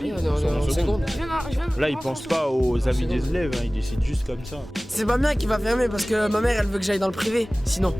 Oui, on est en seconde. Là, ils pensent pas aux avis des élèves, hein, ils décident juste comme ça. C'est pas bien qu'il va fermer parce que ma mère elle veut que j'aille dans le privé, sinon.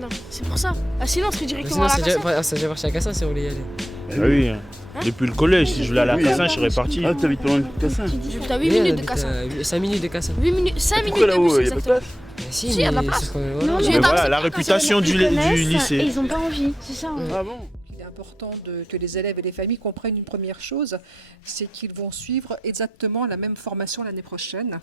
Non, c'est pour ça. Ah, sinon on serait directement Sinon à la c'est Cassin. déjà parti à Cassin si on voulait y aller. Ah oui, hein. Depuis le collège, si je voulais aller à Cassin, je serais parti. Ah, t'habites pas loin de Cassin? T'as 8 minutes de Cassin. 5 minutes de Cassin. 8 minutes, 5 minutes Pourquoi de là-haut, bus, il y a pas de exactement. place? Si, il y a de la mais place. c'est que, Non, voilà. j'ai- Mais voilà, la réputation du lycée. Et ils n'ont pas envie, c'est ça. Hein. Ah bon? Il est important que les élèves et les familles comprennent une première chose, c'est qu'ils vont suivre exactement la même formation l'année prochaine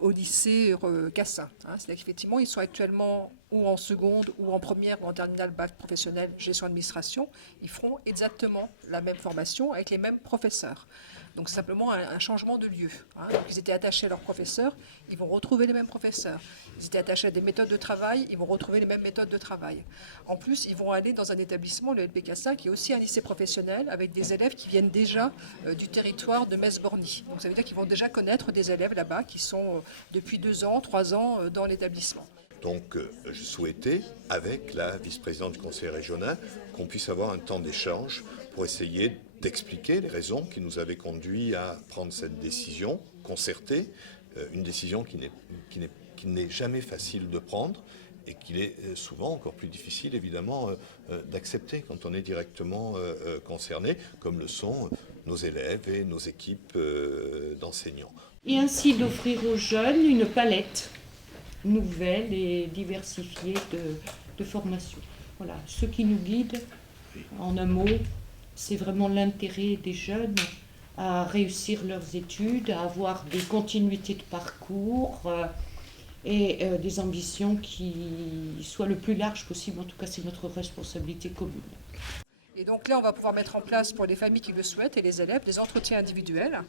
au lycée Cassin. C'est-à-dire qu'effectivement, ils sont actuellement ou en seconde, ou en première, ou en terminale bac professionnel, gestion administration. Ils feront exactement la même formation avec les mêmes professeurs. Donc c'est simplement un changement de lieu. Donc, ils étaient attachés à leurs professeurs, ils vont retrouver les mêmes professeurs. Ils étaient attachés à des méthodes de travail, ils vont retrouver les mêmes méthodes de travail. En plus, ils vont aller dans un établissement, le LP Cassin, qui est aussi un lycée professionnel, avec des élèves qui viennent déjà du territoire de Metz-Borny. Donc ça veut dire qu'ils vont déjà connaître des élèves là-bas qui sont depuis 2 ans, 3 ans dans l'établissement. Donc, je souhaitais, avec la vice-présidente du conseil régional, qu'on puisse avoir un temps d'échange pour essayer d'expliquer les raisons qui nous avaient conduits à prendre cette décision concertée, une décision qui n'est jamais facile de prendre et qu'il est souvent encore plus difficile, évidemment, d'accepter quand on est directement concerné, comme le sont nos élèves et nos équipes d'enseignants. Et ainsi d'offrir aux jeunes une palette nouvelle et diversifiée de formations. Voilà, ce qui nous guide, en un mot, c'est vraiment l'intérêt des jeunes à réussir leurs études, à avoir des continuités de parcours et des ambitions qui soient le plus larges possible. En tout cas, c'est notre responsabilité commune. Et donc là, on va pouvoir mettre en place pour les familles qui le souhaitent et les élèves des entretiens individuels.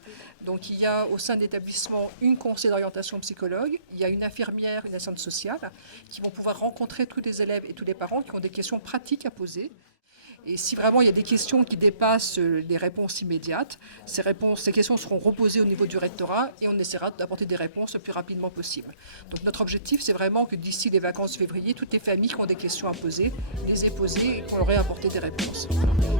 Donc il y a au sein de l'établissement une conseillère d'orientation psychologue, il y a une infirmière, une assistante sociale qui vont pouvoir rencontrer tous les élèves et tous les parents qui ont des questions pratiques à poser. Et si vraiment il y a des questions qui dépassent les réponses immédiates, ces questions seront reposées au niveau du rectorat et on essaiera d'apporter des réponses le plus rapidement possible. Donc notre objectif, c'est vraiment que d'ici les vacances de février, toutes les familles qui ont des questions à poser, les aient posées et qu'on leur ait apporté des réponses. Bon,